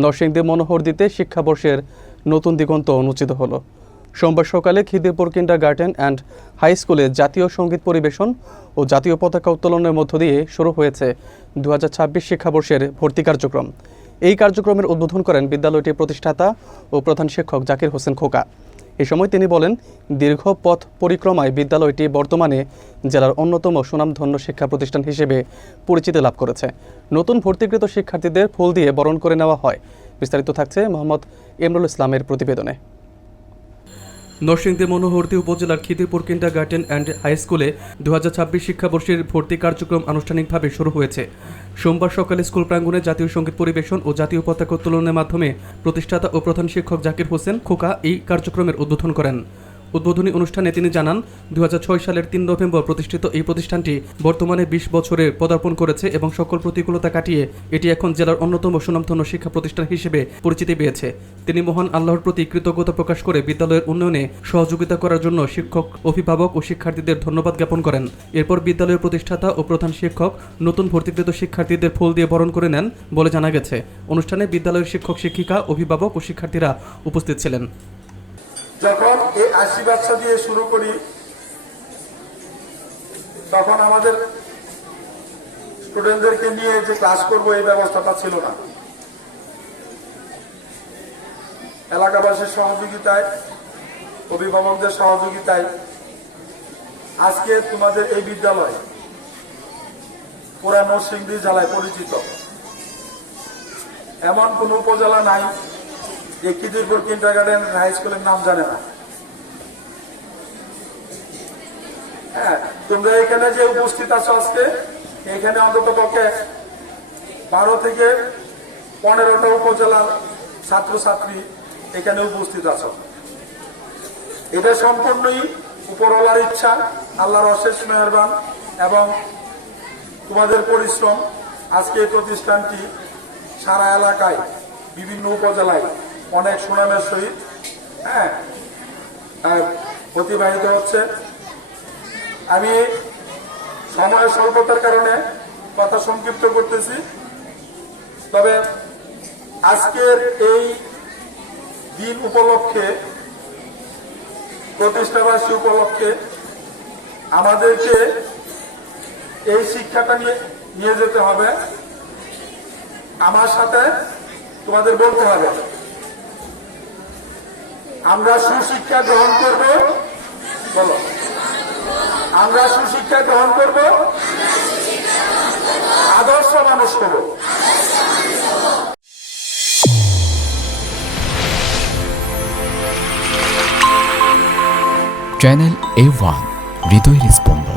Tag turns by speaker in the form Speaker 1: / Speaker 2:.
Speaker 1: নরসিংদী মনোহরদিতে শিক্ষাবর্ষের নতুন দিগন্ত অনুষ্ঠিত হলো। সোমবার সকালে Khidirpur kindergarten and high স্কুলে জাতীয় সংগীত পরিবেশন ও জাতীয় পতাকা উত্তোলনের মধ্য দিয়ে শুরু হয়েছে দু হাজার ছাব্বিশ শিক্ষাবর্ষের ভর্তি কার্যক্রম। এই কার্যক্রমের উদ্বোধন করেন বিদ্যালয়টির প্রতিষ্ঠাতা ও প্রধান শিক্ষক জাকির হোসেন খোকা। এ সময় তিনি বলেন, দীর্ঘ পথ পরিক্রমায় বিদ্যালয়টি বর্তমানে জেলার অন্যতম সুনামধন্য শিক্ষা প্রতিষ্ঠান হিসেবে পরিচিতি লাভ করেছে। নতুন ভর্তিকৃত শিক্ষার্থীদের ফুল দিয়ে বরণ করে নেওয়া হয়। বিস্তারিত থাকছে মোহাম্মদ ইমরুল ইসলামের প্রতিবেদনে। নরসিংদী মনোহরদী উপজেলার Khidirpur kindergarten and high স্কুলে দুহাজার ছাব্বিশ শিক্ষাবর্ষের ভর্তি কার্যক্রম আনুষ্ঠানিকভাবে শুরু হয়েছে। সোমবার সকালে স্কুল প্রাঙ্গণে জাতীয় সংগীত পরিবেশন ও জাতীয় পতাকা উত্তোলনের মাধ্যমে প্রতিষ্ঠাতা ও প্রধান শিক্ষক জাকির হোসেন খোকা এই কার্যক্রমের উদ্বোধন করেন। উদ্বোধনী অনুষ্ঠানে তিনি জানান দু হাজার ছয় সালের তিন নভেম্বর প্রতিষ্ঠিত এই প্রতিষ্ঠানটি বর্তমানে বিশ বছরে পদার্পণ করেছে এবং সকল প্রতিকূলতা কাটিয়ে এটি এখন জেলার অন্যতম সুনামধন্য শিক্ষা প্রতিষ্ঠান হিসেবে পরিচিতি পেয়েছে। তিনি মহান আল্লাহর প্রতি কৃতজ্ঞতা প্রকাশ করে বিদ্যালয়ের উন্নয়নে সহযোগিতা করার জন্য শিক্ষক, অভিভাবক ও শিক্ষার্থীদের ধন্যবাদ জ্ঞাপন করেন। এরপর বিদ্যালয়ের প্রতিষ্ঠাতা ও প্রধান শিক্ষক নতুন ভর্তিকৃত শিক্ষার্থীদের ফুল দিয়ে বরণ করে নেন বলে জানা গেছে। অনুষ্ঠানে বিদ্যালয়ের শিক্ষক, শিক্ষিকা, অভিভাবক ও শিক্ষার্থীরা উপস্থিত ছিলেন।
Speaker 2: যখন এই আশি বাচ্চা দিয়ে শুরু করি, তখন আমাদের স্টুডেন্টদেরকে নিয়ে যে ক্লাস করব, এই ব্যবস্থাটা ছিল না। এলাকাবাসীর সহযোগিতায়, অভিভাবকদের সহযোগিতায় আজকে তোমাদের এই বিদ্যালয় পুরানো নরসিংদী জেলায় পরিচিত। এমন কোন উপজেলা নাই যে খিদিরপুর কিন্টার গার্ডেন হাই স্কুলের নাম জানে না। হ্যাঁ তোমরা এখানে যে উপস্থিত আছো আজকে, এখানে অন্তত পক্ষে বারো থেকে পনেরোটা উপজেলার ছাত্রছাত্রী এখানে উপস্থিত আছো। এটা সম্পূর্ণই উপরওয়ালার ইচ্ছা, আল্লাহর অশেষ মেহরবান এবং তোমাদের পরিশ্রম আজকে এই প্রতিষ্ঠানটি সারা এলাকায়, বিভিন্ন উপজেলায় অনেক সুনামের সহিত হ্যাঁ অতিবাহিত হচ্ছে। আমি সময় স্বল্পতার কারণে কথা সংক্ষিপ্ত করতেছি। তবে আজকের এই দিন উপলক্ষে, প্রতিষ্ঠাবাসী উপলক্ষে আমাদেরকে এই শিক্ষাটা নিয়ে নিয়ে যেতে হবে। আমার সাথে তোমাদের বলতে হবে। আমরা সুশিক্ষা গ্রহণ করব? বলো। আমরা সুশিক্ষা গ্রহণ করব? আদর্শ মানুষ হব
Speaker 3: চ্যানেল এ ওয়ান, হৃদয়ের স্পন্দন।